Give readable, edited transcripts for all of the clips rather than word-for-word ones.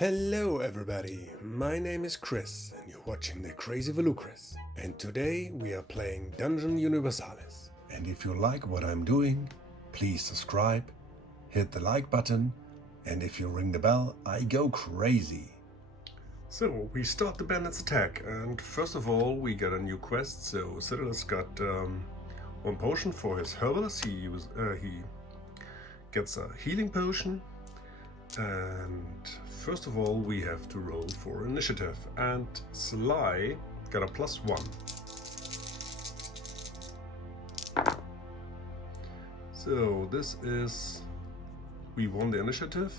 Hello everybody, my name is Chris and you're watching the Crazy Volucris. And today we are playing Dungeon Universalis. And if you like what I'm doing, please subscribe, hit the like button, and if you ring the bell, I go crazy. So we start the Bandits attack, and first of all we get a new quest. So Xiodulus got one potion for his Herbalist. He gets a healing potion. And first of all we have to roll for initiative, and Sly got a +1. So this is, we won the initiative,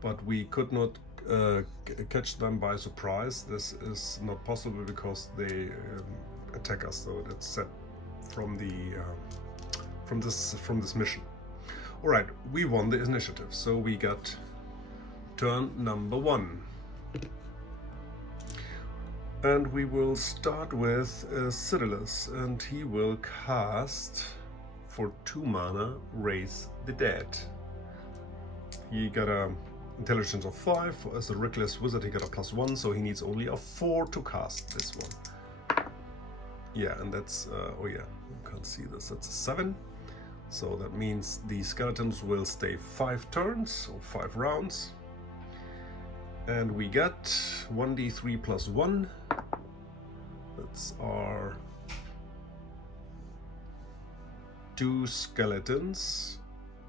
but we could not catch them by surprise. This is not possible because they attack us, so that's set from the from this mission. Alright, we won the initiative, so we got turn number 1. And we will start with Xiodulus, and he will cast for 2 mana Raise the Dead. He got a intelligence of 5. As a reckless wizard he got a +1, so he needs only a 4 to cast this one. Yeah, and that's, oh yeah, you can't see this, that's a 7. So that means the skeletons will stay 5 turns, or 5 rounds. And we get 1d3 +1. That's our 2 skeletons,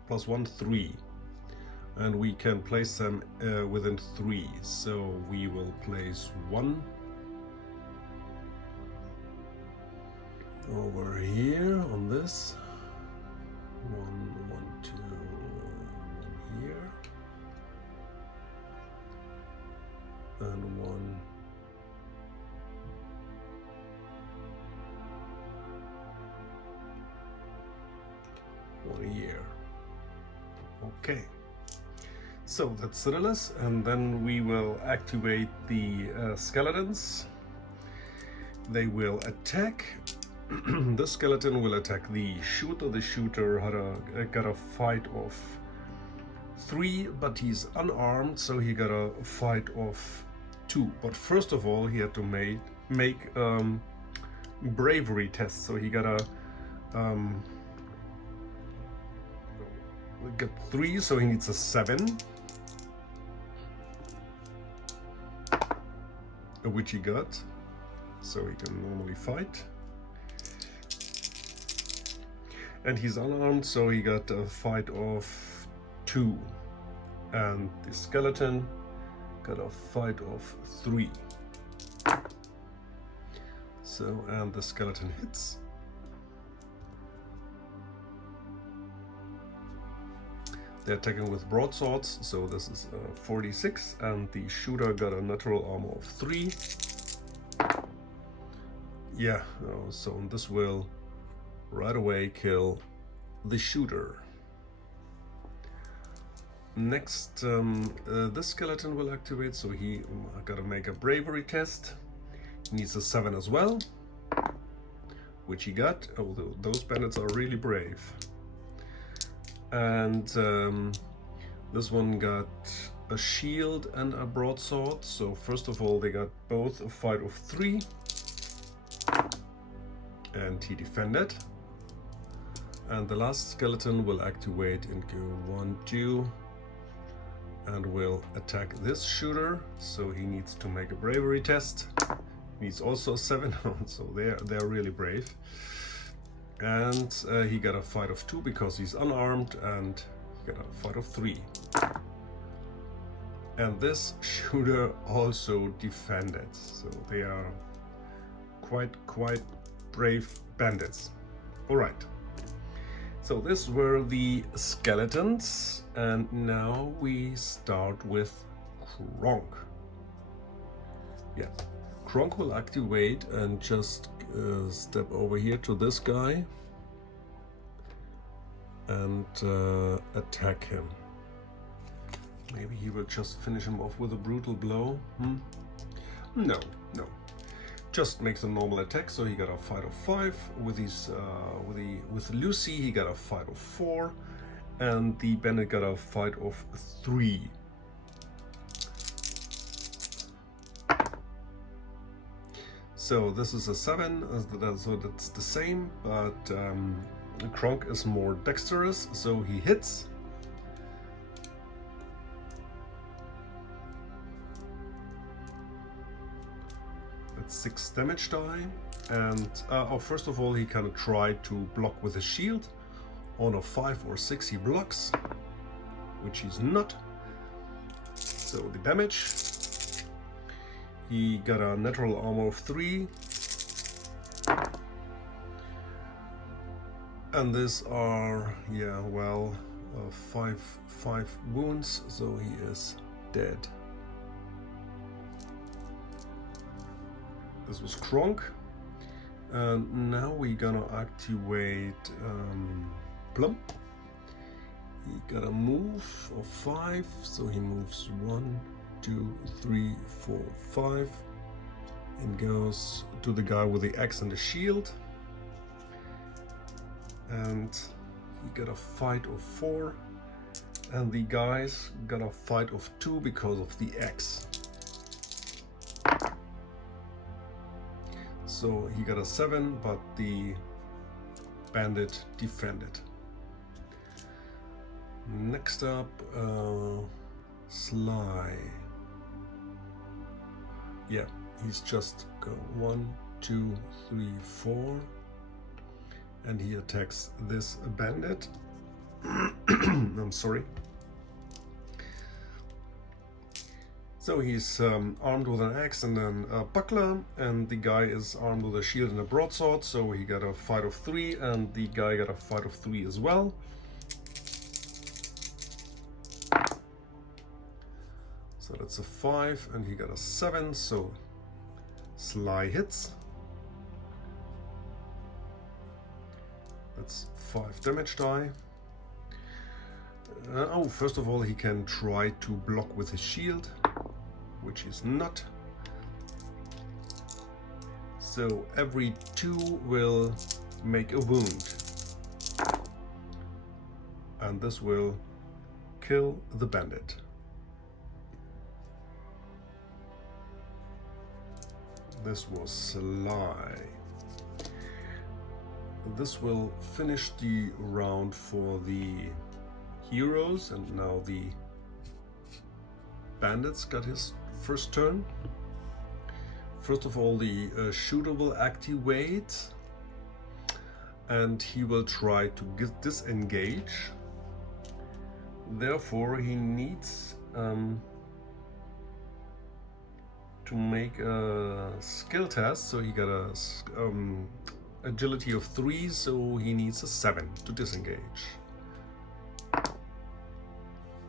+1, 3. And we can place them within 3. So we will place 1 over here on this. 1, 2, 1 here, and 1 here. Okay, so that's Xiodulus, and then we will activate the skeletons. They will attack. The skeleton will attack the shooter. The shooter got a fight of 3, but he's unarmed, so he got a fight of 2. But first of all, he had to make bravery test. So he got a got 3, so he needs a 7, which he got. So he can normally fight. And he's unarmed, so he got a fight of 2. And the skeleton got a fight of 3. So, and the skeleton hits. They're attacking with broadswords, so this is 46, and the shooter got a natural armor of 3. Yeah, so this will right away kill the shooter. Next, this skeleton will activate, so he gotta make a bravery test. He needs a 7 as well, which he got, although those bandits are really brave. And this one got a shield and a broadsword, so first of all they got both a fight of 3, and he defended. And the last skeleton will activate and go 1, 2, and will attack this shooter. So he needs to make a bravery test. He needs also 7, so they're really brave. And he got a fight of 2 because he's unarmed, and he got a fight of 3. And this shooter also defended. So they are quite brave bandits. All right. So these were the skeletons, and now we start with Kronk. Yeah, Kronk will activate and just step over here to this guy and attack him. Maybe he will just finish him off with a brutal blow. No. Just makes a normal attack, so he got a fight of 5. With his with Lucy he got a fight of 4, and the bandit got a fight of 3. So this is a 7, so that's the same, but Kronk is more dexterous, so he hits. That's 6 damage die, and first of all he kind of tried to block with his shield. On a 5 or 6 he blocks, which he's not. So the damage, he got a natural armor of 3, and these are, yeah, well, 5 wounds, so he is dead. This was Kronk, and now we're gonna activate Plum. He got a move of 5, so he moves 1, 2, 3, 4, 5, and goes to the guy with the axe and the shield. And he got a fight of 4, and the guys got a fight of 2 because of the axe. So he got a 7, but the bandit defended. Next up, Sly. Yeah, he's just got 1, 2, 3, 4, and he attacks this bandit. I'm sorry. So he's armed with an axe and then a buckler, and the guy is armed with a shield and a broadsword, so he got a fight of 3, and the guy got a fight of 3 as well. So that's a 5, and he got a 7, so Sly hits. That's 5 damage die. First of all, he can try to block with his shield, which is not. So every 2 will make a wound, and this will kill the bandit. This was Sly. This will finish the round for the heroes, and now the bandits got his first turn. First of all, the shooter will activate, and he will try to disengage. Therefore, he needs to make a skill test. So he got a agility of 3, so he needs a 7 to disengage.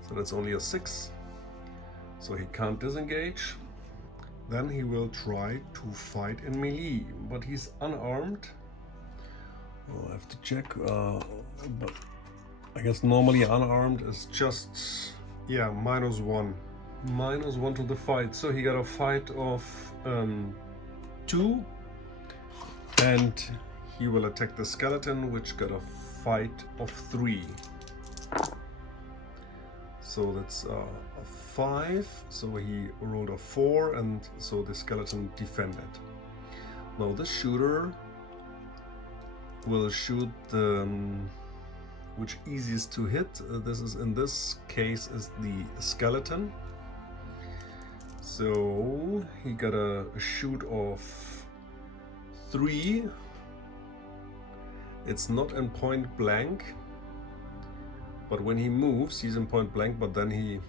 So that's only a 6. So he can't disengage. Then he will try to fight in melee, but he's unarmed. I'll have to check, but I guess normally unarmed is just, yeah, -1. -1 to the fight. So he got a fight of 2, and he will attack the skeleton, which got a fight of 3. So that's a 5, so he rolled a 4, and so the skeleton defended. Now the shooter will shoot the which easiest to hit. This is, in this case, is the skeleton. So he got a shoot of 3. It's not in point blank, but when he moves, he's in point blank. But then he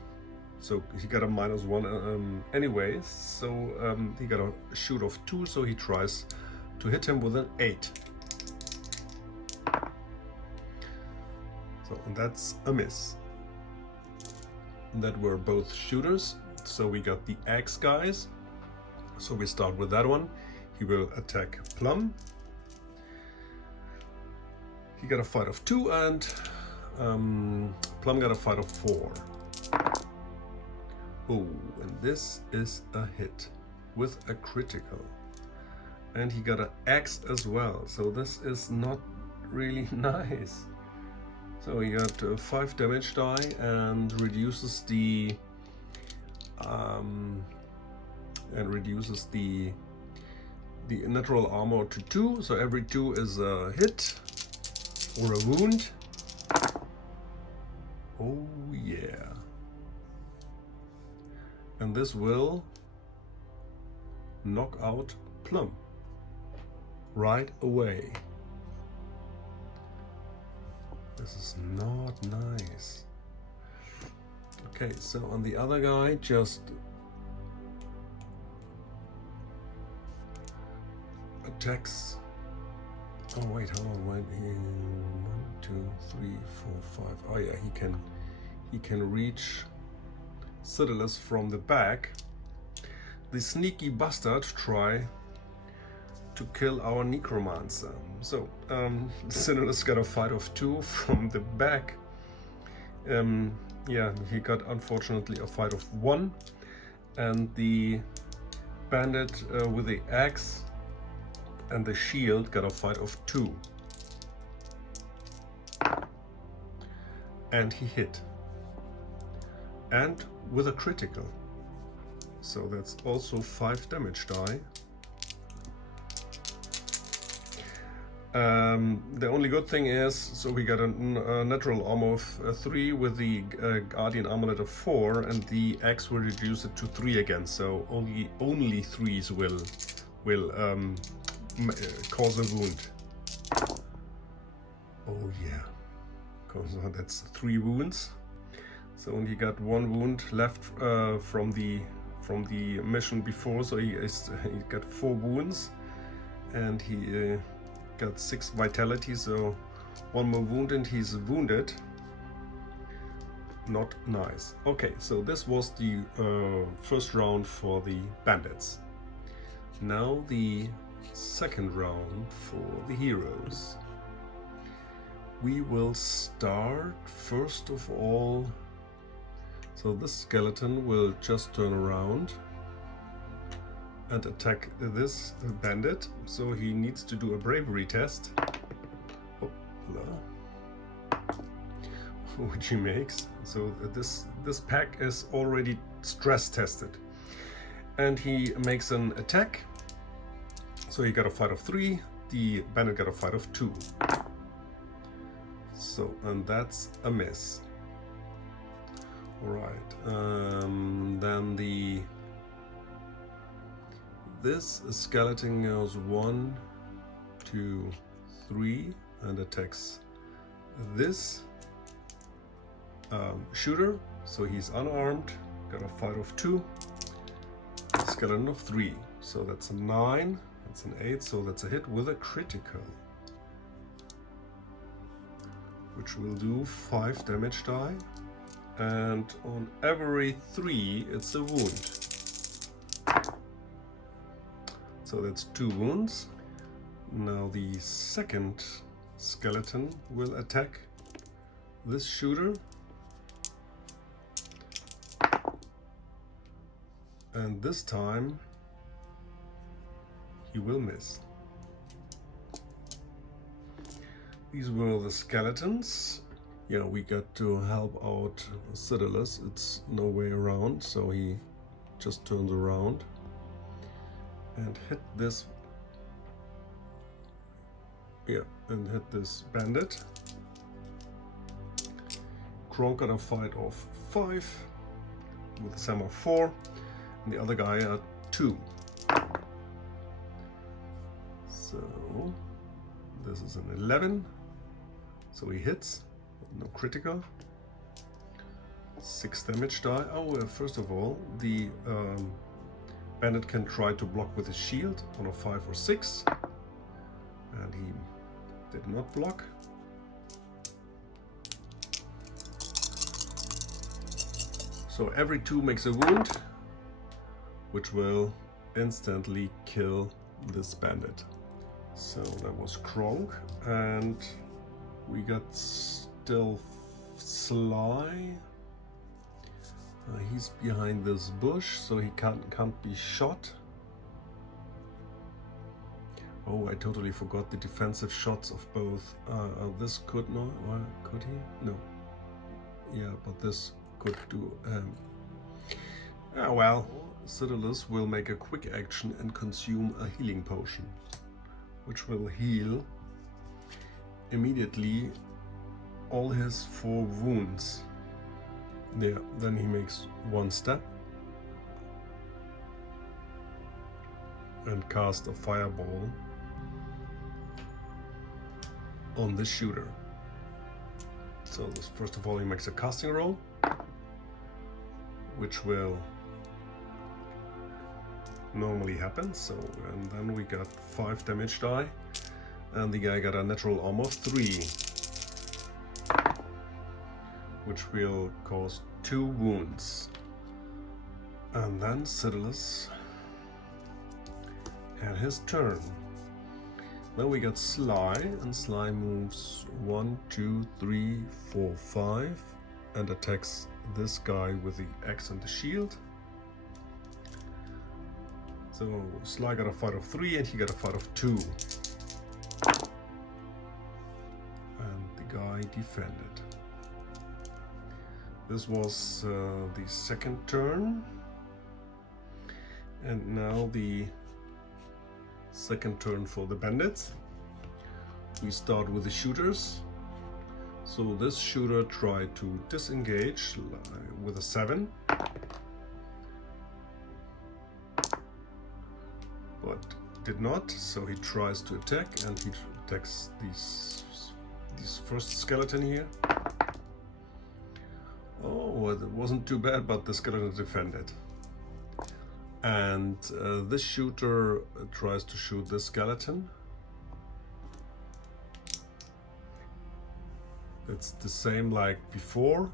got a -1 anyways. So he got a shoot of 2. So he tries to hit him with an 8. So that's a miss. That were both shooters. So we got the axe guys. So we start with that one. He will attack Plum. He got a fight of 2, and Plum got a fight of 4. Oh, and this is a hit with a critical. And he got an axe as well. So this is not really nice. So he got 5 damage die and reduces the the natural armor to 2, so every 2 is a hit or a wound. Oh yeah. And this will knock out Plum right away. This is not nice. Okay, so on the other guy, just attacks. Oh wait, hold on. 1, 2, 3, 4, 5. Oh yeah, he can reach Xiodulus from the back. The sneaky bastard try to kill our necromancer. So Xiodulus got a fight of 2 from the back. Yeah, he got unfortunately a fight of 1, and the bandit with the axe and the shield got a fight of 2. And he hit. And with a critical. So that's also 5 damage die. The only good thing is, so we got a natural armor of 3 with the guardian amulet of 4, and the axe will reduce it to 3 again. So only 3s will cause a wound. Oh yeah, because that's 3 wounds. So only got 1 wound left from the mission before. So he got 4 wounds, and he got 6 vitality. So 1 more wound and he's wounded. Not nice. Okay, so this was the first round for the bandits. Now the second round for the heroes. We will start first of all. So this skeleton will just turn around and attack this bandit. So he needs to do a bravery test. Which he makes. So this pack is already stress tested. And he makes an attack. So he got a fight of 3, the bandit got a fight of 2. So, and that's a miss. Alright, then this skeleton goes 1, 2, 3 and attacks this shooter. So he's unarmed, got a fight of 2, skeleton of 3. So that's a 9. That's an 8, so that's a hit with a critical, which will do 5 damage die, and on every 3 it's a wound. So that's 2 wounds. Now the second skeleton will attack this shooter, and this time he will miss. These were the skeletons. Yeah, we got to help out Xiodulus. It's no way around, so he just turns around and hit this. Yeah, and hit this bandit. Kronk got a fight of 5 with a SAM of 4, and the other guy at 2. So this is an 11, so he hits, no critical, 6 damage die. Oh, first of all, the bandit can try to block with his shield on a 5 or 6, and he did not block. So every 2 makes a wound, which will instantly kill this bandit. So that was Kronk, and we got still Sly. He's behind this bush, so he can't be shot. Oh, I totally forgot the defensive shots of both. This could not, or could he? No. Yeah, but this could do. Well, Xiodulus will make a quick action and consume a healing potion, which will heal immediately all his 4 wounds. There, then he makes 1 step and cast a fireball on the shooter. So this, first of all, he makes a casting roll, which will normally happen. So, and then we got 5 damage die, and the guy got a natural armor 3, which will cause 2 wounds. And then Xiodulus had his turn. Then we got Sly, and Sly moves 1, 2, 3, 4, 5 and attacks this guy with the axe and the shield. So Sly got a fight of 3 and he got a fight of 2. And the guy defended. This was the second turn. And now the second turn for the bandits. We start with the shooters. So this shooter tried to disengage with a 7, but did not. So he tries to attack, and he attacks these first skeleton here. Oh, it wasn't too bad, but the skeleton defended. And this shooter tries to shoot this skeleton. It's the same like before.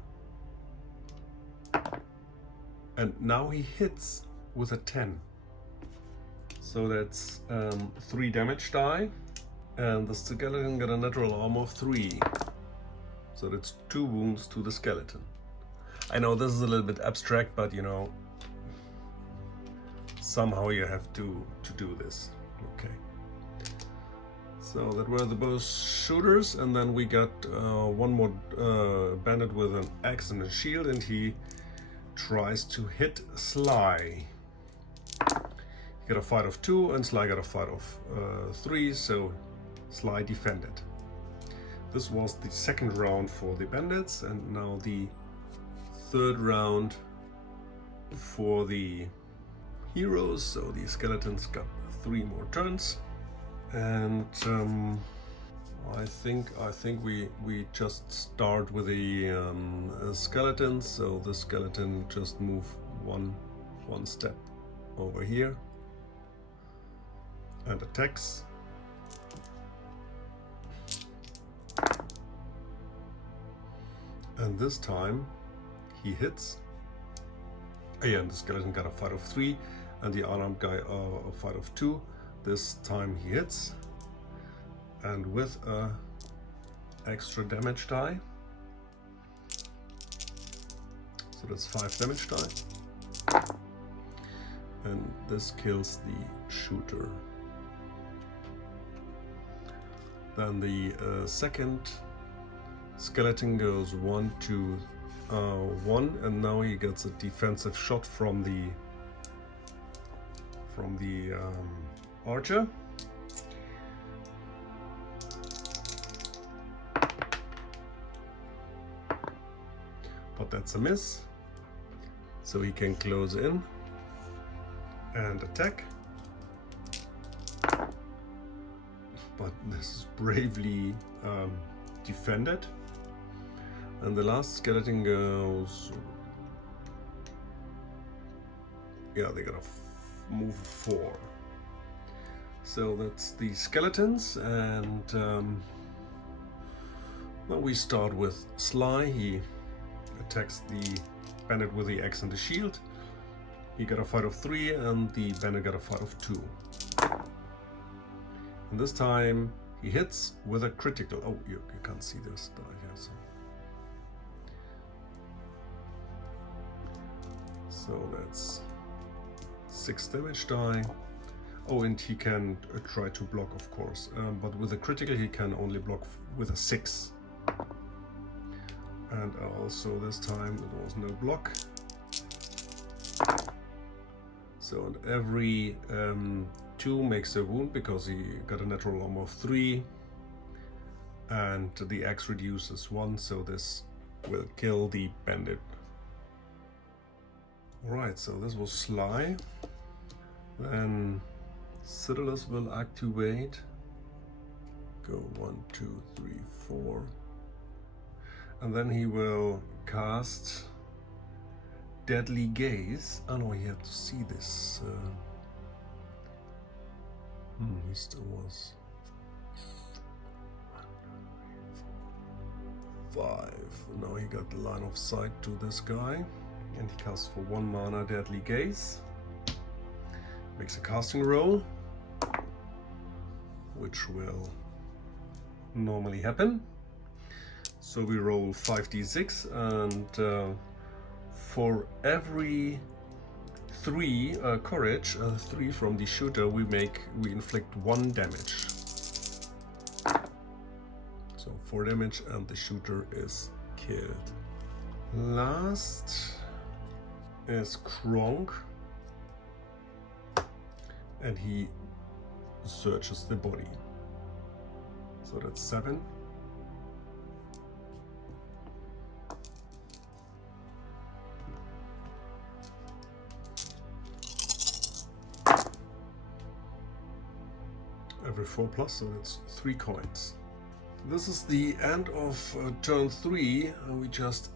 And now he hits with a 10. So that's 3 damage die. And the skeleton got a natural armor of 3. So that's 2 wounds to the skeleton. I know this is a little bit abstract, but you know, somehow you have to do this. Okay. So that were the both shooters, and then we got one more bandit with an axe and a shield, and he tries to hit Sly. He got a fight of 2 and Sly got a fight of 3, so Sly defended. This was the second round for the bandits, and now the third round for the heroes. So the skeletons got 3 more turns, and I think we just start with the skeleton. So the skeleton just move one step over here and attacks. And this time he hits. And the skeleton got a fight of 3, and the unarmed guy a fight of 2. This time he hits, and with a extra damage die. So that's 5 damage die. And this kills the shooter. Then the second skeleton goes 1, 2, 1, and now he gets a defensive shot from the archer. But that's a miss, so he can close in and attack. But this is bravely defended. And the last skeleton goes, yeah, they gotta move 4. So that's the skeletons, and now we start with Sly. He attacks the bandit with the axe and the shield. He got a fight of 3, and the bandit got a fight of 2. And this time he hits with a critical. Oh, you can't see this die here, so that's 6 damage die. Oh, and he can try to block, of course, but with a critical he can only block with a 6. And also this time there was no block. So and every 2 makes a wound because he got a natural armor of 3, and the axe reduces 1, so this will kill the bandit. Alright, so this was Sly. Then Xiodulus will activate. Go 1, 2, 3, 4. And then he will cast Deadly Gaze. Oh no, he had to see this. He still was. 5. Now he got the line of sight to this guy. And he casts for 1 mana Deadly Gaze. Makes a casting roll, which will normally happen. So we roll 5d6, and for every 3 courage, 3 from the shooter, we inflict 1 damage. So 4 damage, and the shooter is killed. Last is Kronk, and he searches the body. So that's 7. Every 4+, so that's 3 coins. This is the end of turn 3. We just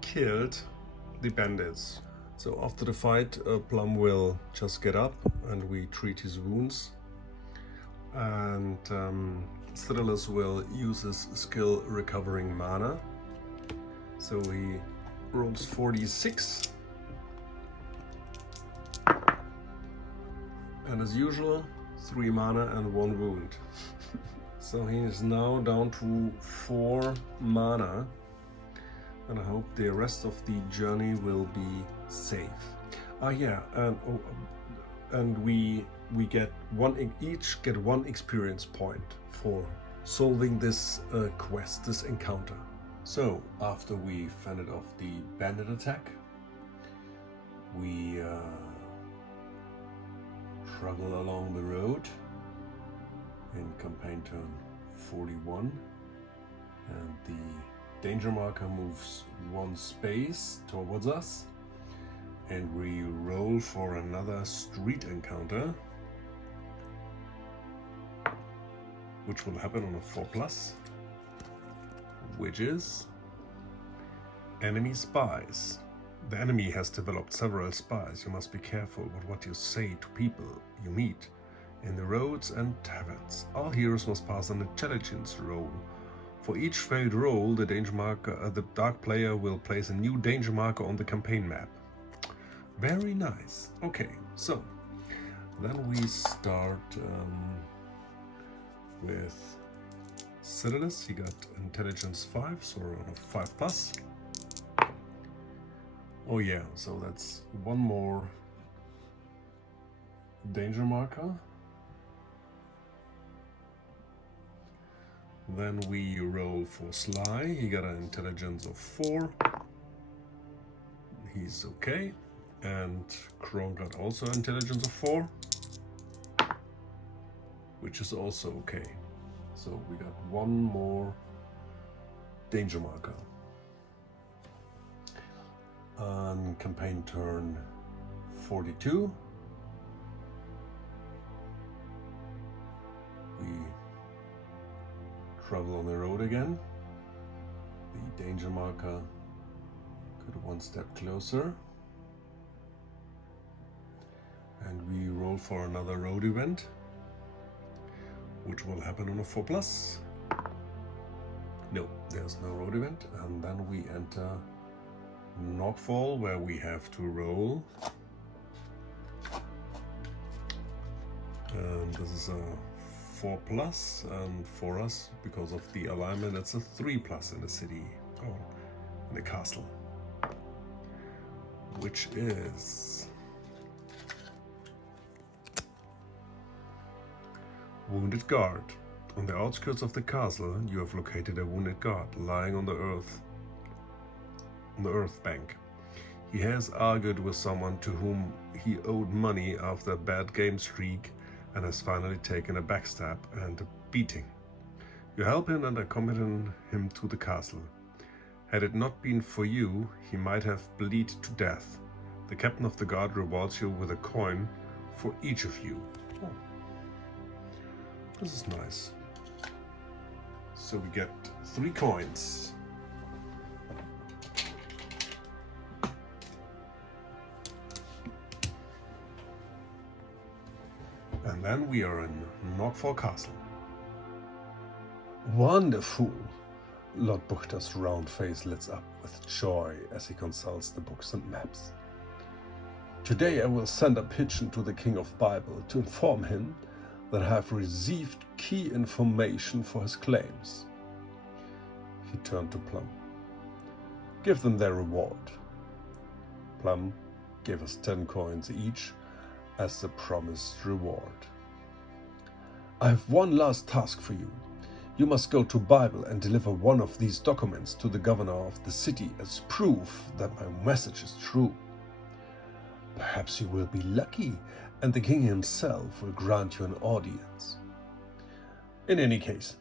killed the bandits. So after the fight, Plum will just get up and we treat his wounds. And Xiodulus will use his skill recovering mana. So he rolls 4d6. And as usual, 3 mana and 1 wound. So he is now down to 4 mana. And I hope the rest of the journey will be safe. Yeah, and we get each get 1 experience point for solving this quest, this encounter. So after we fended off the bandit attack, we struggle along the road in campaign turn 41, and the danger marker moves 1 space towards us, and we roll for another street encounter, which will happen on a 4+, which is enemy spies. The enemy has developed several spies. You must be careful with what you say to people you meet in the roads and taverns. All heroes must pass an intelligence roll. For each failed roll, the danger marker, the dark player will place a new danger marker on the campaign map. Very nice. Okay, so then we start with Xiodulus. He got intelligence 5, so we're on a 5+. Oh yeah, so that's 1 more danger marker. Then we roll for Sly. He got an intelligence of 4. He's okay. And Kronk got also intelligence of 4, which is also okay. So we got 1 more danger marker. On campaign turn 42, we travel on the road again. The danger marker got 1 step closer, and we roll for another road event, which will happen on a 4+. No, there's no road event, and then we enter Norkfall, where we have to roll. And this is a 4+, and for us, because of the alignment, it's a 3+ in the city, in the castle, which is Wounded Guard. On the outskirts of the castle, you have located a wounded guard lying on the earth bank. He has argued with someone to whom he owed money after a bad game streak and has finally taken a backstab and a beating. You help him and accompany him to the castle. Had it not been for you, he might have bled to death. The captain of the guard rewards you with a coin for each of you. Oh. This is nice. So we get 3 coins. And then we are in Norkfall Castle. Wonderful! Lord Buchter's round face lights up with joy as he consults the books and maps. Today I will send a pigeon to the King of Bible to inform him that I have received key information for his claims. He turned to Plum. Give them their reward. Plum gave us 10 coins each as the promised reward. I have one last task for you. You must go to Bible and deliver one of these documents to the governor of the city as proof that my message is true. Perhaps you will be lucky and the king himself will grant you an audience. In any case,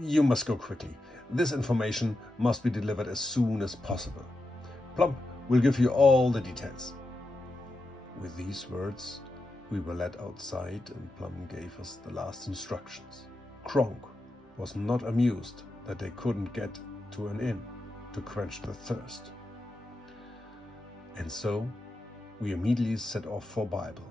you must go quickly. This information must be delivered as soon as possible. Plum will give you all the details. With these words, we were led outside and Plum gave us the last instructions. Kronk was not amused that they couldn't get to an inn to quench their thirst. And so we immediately set off for Bible.